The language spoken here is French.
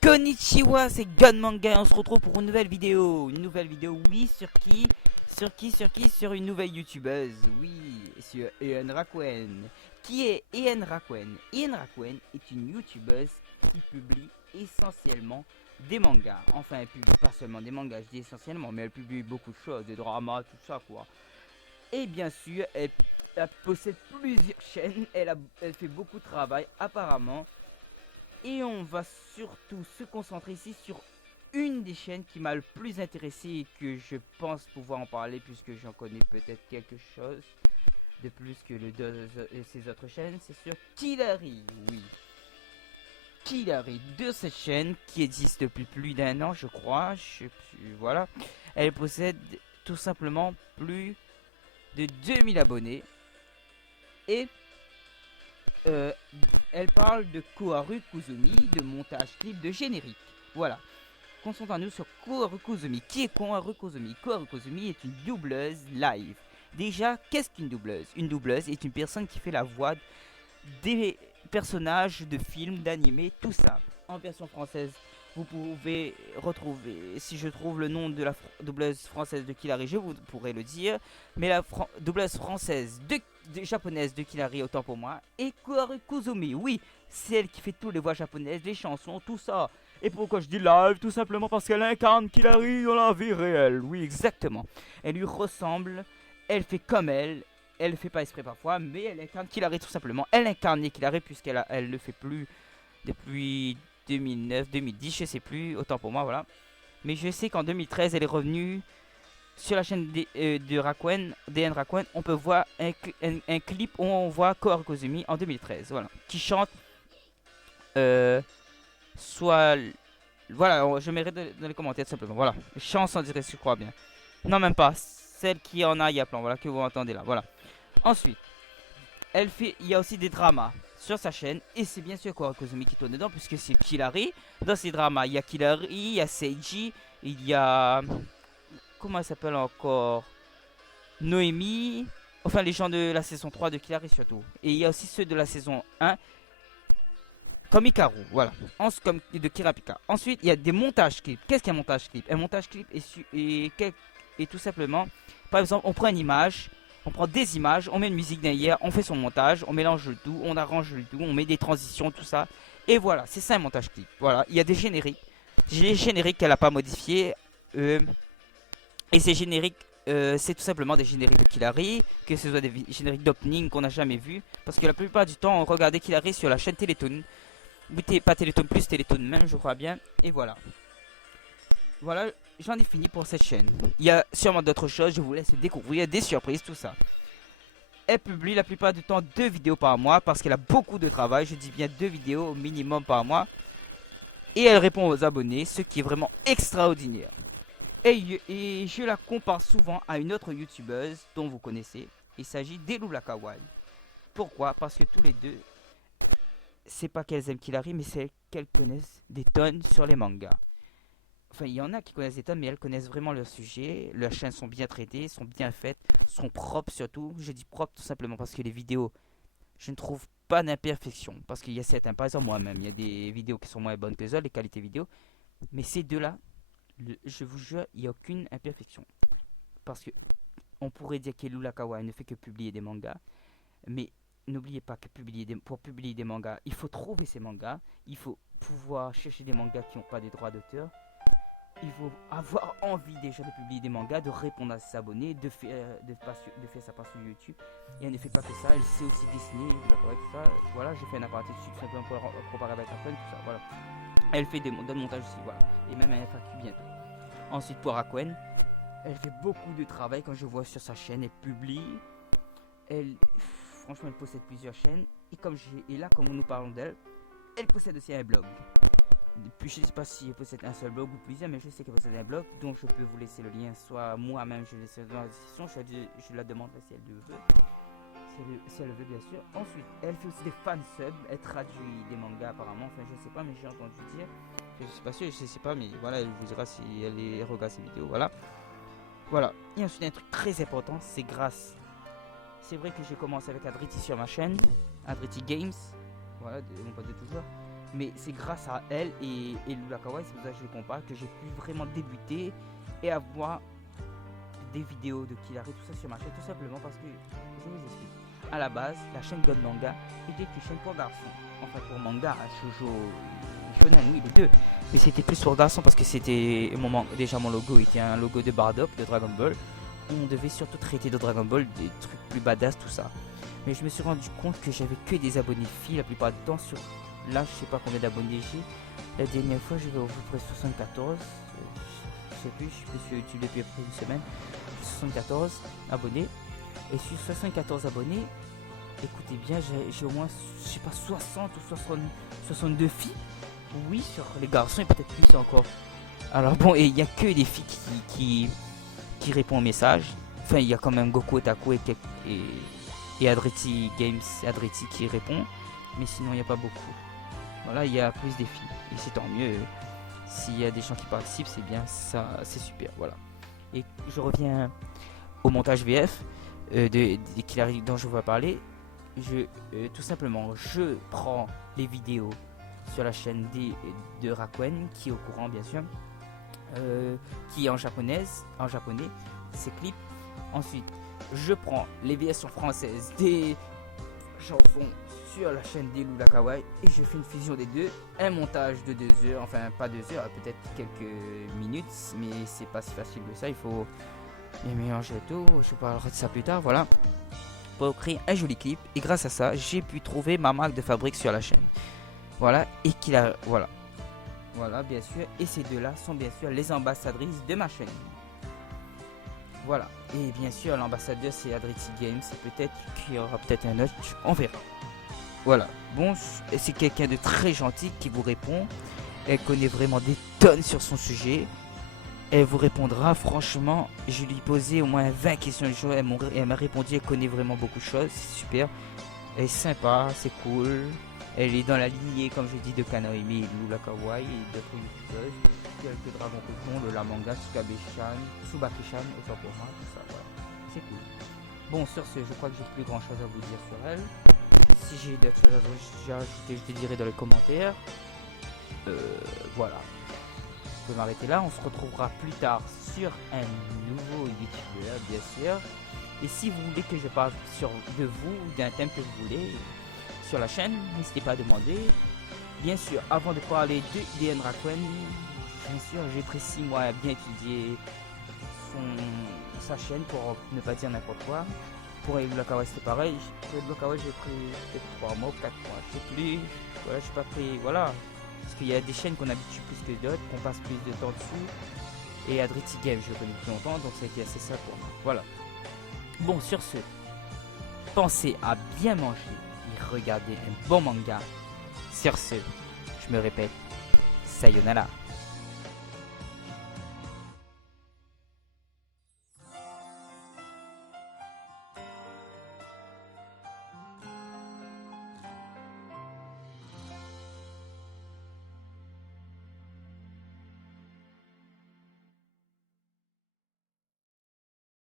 Konnichiwa, c'est Gun Manga et on se retrouve pour une nouvelle vidéo. Une nouvelle vidéo, oui, sur qui? Sur une nouvelle youtubeuse, oui, sur Ian Rakuen. Qui est Ian Rakuen? Ian Rakuen est une youtubeuse qui publie essentiellement des mangas. Enfin, elle publie pas seulement des mangas, je dis essentiellement, mais elle publie beaucoup de choses, des dramas, tout ça, quoi. Et bien sûr, elle possède plusieurs chaînes, elle fait beaucoup de travail, apparemment. Et on va surtout se concentrer ici sur une des chaînes qui m'a le plus intéressé et que je pense pouvoir en parler puisque j'en connais peut-être quelque chose de plus que ces autres chaînes. C'est sur Killary, oui. Killary de cette chaîne qui existe depuis plus d'un an, je crois. Voilà. Elle possède tout simplement plus de 2000 abonnés. Et euh, elle parle de Koharu Kuzumi, de montage clip, de générique. Voilà. Concentrons-nous sur Koharu Kuzumi. Qui est Koharu Kuzumi? Koharu Kuzumi est une doubleuse live. Déjà, qu'est-ce qu'une doubleuse? Une doubleuse est une personne qui fait la voix des personnages de films, d'animés, tout ça. En version française, vous pouvez retrouver, si je trouve le nom de la doubleuse française de Killary, je vous pourrez le dire. Mais la doubleuse française japonaise de Killary, autant pour moi, et Koharu Kuzumi. Oui, c'est elle qui fait toutes les voix japonaises, les chansons, tout ça. Et pourquoi je dis live? Tout simplement parce qu'elle incarne Killary dans la vie réelle. Oui, exactement. Elle lui ressemble, elle fait comme elle le fait pas exprès parfois, mais elle incarne Killary tout simplement. Elle incarne Killary puisqu'elle le fait plus depuis 2009, 2010, je sais plus, autant pour moi, voilà. Mais je sais qu'en 2013, elle est revenue sur la chaîne de Rakuen, DN Rakuen. On peut voir un clip où on voit Koharu Kuzumi en 2013, voilà, qui chante soit. Voilà, je mettrai dans les commentaires tout simplement. Voilà, chance en direct, je crois bien. Non, même pas. Celle qui en a, il y a plan, voilà, que vous entendez là, voilà. Ensuite, il y a aussi des dramas sur sa chaîne. Et c'est bien sûr Koharu Kuzumi qui tourne dedans, puisque c'est Killary. Dans ces dramas, il y a Killary, il y a Seiji, il y a. Comment elle s'appelle encore? Noémie. Enfin, les gens de la saison 3 de Killary surtout. Et il y a aussi ceux de la saison 1 comme Hikaru, voilà. Comme de Kirapika. Ensuite, il y a des montages clips. Qu'est-ce qu'un montage clip? Un montage clip est tout simplement, par exemple, on prend une image, on prend des images, on met une musique derrière, on fait son montage, on mélange le tout, on arrange le tout, on met des transitions, tout ça. Et voilà, c'est ça un montage clip. Voilà, il y a des génériques. J'ai les génériques qu'elle n'a pas modifiés. Et ces génériques, c'est tout simplement des génériques de Killary, que ce soit des génériques d'opening qu'on n'a jamais vu. Parce que la plupart du temps, on regardait Killary sur la chaîne Télétoon. Pas Télétoon plus, Télétoon même, je crois bien. Et voilà. Voilà, j'en ai fini pour cette chaîne. Il y a sûrement d'autres choses, je vous laisse découvrir des surprises, tout ça. Elle publie la plupart du temps 2 vidéos par mois parce qu'elle a beaucoup de travail. Je dis bien 2 vidéos au minimum par mois. Et elle répond aux abonnés, ce qui est vraiment extraordinaire. Et je la compare souvent à une autre youtubeuse dont vous connaissez. Il s'agit d'Elula Kawaii. Pourquoi? Parce que tous les deux, c'est pas qu'elles aiment Killary, mais c'est qu'elles connaissent des tonnes sur les mangas. Enfin, il y en a qui connaissent des tonnes, mais elles connaissent vraiment leur sujet. Leurs chaînes sont bien traitées, sont bien faites, sont propres surtout. Je dis propres tout simplement parce que les vidéos, je ne trouve pas d'imperfection. Parce qu'il y a certains, par exemple moi-même, il y a des vidéos qui sont moins bonnes que les autres, les qualités vidéo. Mais ces deux-là, je vous jure, il n'y a aucune imperfection. Parce que on pourrait dire que Lula Kawaii ne fait que publier des mangas, mais n'oubliez pas que pour publier des mangas, il faut trouver ces mangas, il faut pouvoir chercher des mangas qui n'ont pas de droits d'auteur, il faut avoir envie déjà de publier des mangas, de répondre à ses abonnés, de faire sa part sur YouTube. Et elle ne fait pas que ça, elle sait aussi dessiner, tout ça. Voilà, j'ai fait un appareil dessus tout simplement pour comparer avec Rakuen, tout ça. Voilà. Elle fait des montages aussi, voilà. Et même un FAQ bientôt. Ensuite pour Rakuen, elle fait beaucoup de travail quand je vois sur sa chaîne, elle publie. Franchement, elle possède plusieurs chaînes. Et là, comme nous parlons d'elle, elle possède aussi un blog. Puis je ne sais pas si elle possède un seul blog ou plusieurs, mais je sais qu'elle possède un blog, donc je peux vous laisser le lien, soit moi-même je laisserai dans la description, je la demanderai si elle le veut. Si elle le veut, bien sûr. Ensuite, elle fait aussi des fansubs, elle traduit des mangas apparemment, enfin je sais pas, mais j'ai entendu dire. Je suis pas sûr, je sais pas, mais voilà, elle vous dira si elle regarde ses vidéos, voilà. Voilà. Et ensuite, un truc très important, c'est grâce. C'est vrai que j'ai commencé avec Adriti sur ma chaîne, Adriti Games, voilà, mon pote de toujours. Mais c'est grâce à elle et Lula Kawaii, c'est pour ça que je les compare, que j'ai pu vraiment débuter et avoir des vidéos de Killary, tout ça sur ma chaîne, tout simplement parce que, je vous explique, à la base, la chaîne God Manga était une chaîne pour garçons. Enfin, pour manga, shoujo, shonen, oui, les deux. Mais c'était plus pour garçons parce que c'était, déjà mon logo était un logo de Bardock, de Dragon Ball. On devait surtout traiter de Dragon Ball, des trucs plus badass, tout ça. Mais je me suis rendu compte que j'avais que des abonnés filles la plupart du temps sur... Là, je sais pas combien d'abonnés j'ai. La dernière fois, j'avais à peu près 74. Je sais plus, je suis sur YouTube depuis à peu près une semaine. 74 abonnés. Et sur 74 abonnés, écoutez bien, j'ai au moins, je sais pas, 60 ou 62 filles. Oui, sur les garçons et peut-être plus encore. Alors bon, et il n'y a que des filles qui répondent aux messages. Enfin, il y a quand même Goku Otaku et Adreti Games, Adreti qui répond. Mais sinon, il n'y a pas beaucoup. Voilà, il y a plus des filles. Et c'est tant mieux. S'il y a des gens qui participent, c'est bien, ça, c'est super. Voilà. Et je reviens au montage VF dont je vais parler. Tout simplement, je prends les vidéos sur la chaîne de Rakuen, qui est au courant bien sûr, qui est en japonais, ces clips. Ensuite, je prends les versions françaises des chansons sur la chaîne des Lula Kawaii et je fais une fusion des deux, un montage de 2 heures, enfin pas 2 heures, peut-être quelques minutes, mais c'est pas si facile que ça, il faut mélanger tout, je parlerai de ça plus tard, voilà, pour créer un joli clip. Et grâce à ça, j'ai pu trouver ma marque de fabrique sur la chaîne, voilà, et voilà bien sûr, et ces deux-là sont bien sûr les ambassadrices de ma chaîne. Voilà, et bien sûr l'ambassadeur c'est Adreti Games, et peut-être qu'il y aura peut-être un autre, on verra. Voilà, bon, c'est quelqu'un de très gentil qui vous répond. Elle connaît vraiment des tonnes sur son sujet. Elle vous répondra, franchement, je lui ai posé au moins 20 questions du jour. Elle m'a répondu, elle connaît vraiment beaucoup de choses, c'est super. Elle est sympa, c'est cool. Elle est dans la lignée, comme je dis, de Kanaimi et Lula Kawaii et d'autres youtubeuses. Quelques Dragon Coton, le La Manga, Tsubaki-chan, autant pour moi, tout ça, voilà. C'est cool. Bon, sur ce, je crois que j'ai plus grand chose à vous dire sur elle. Si j'ai d'autres choses à ajouter, je te dirai dans les commentaires. Voilà. Je peux m'arrêter là. On se retrouvera plus tard sur un nouveau youtubeur, bien sûr. Et si vous voulez que je parle de vous ou d'un thème que vous voulez sur la chaîne, n'hésitez pas à demander. Bien sûr, avant de parler de DN Rakuen, bien sûr, j'ai pris 6 mois à bien étudier sa chaîne pour ne pas dire n'importe quoi. Pour Lula Kawaii c'était pareil. Pour Lula Kawaii j'ai pris peut-être 3 mois ou 4 mois, je sais plus. Voilà, j'ai pas pris, voilà. Parce qu'il y a des chaînes qu'on habitue plus que d'autres, qu'on passe plus de temps dessus. Et Adreti Game, je le connais depuis longtemps, donc ça a été assez simple pour moi. Voilà. Bon, sur ce, pensez à bien manger et regarder un bon manga. Sur ce, je me répète, sayonara.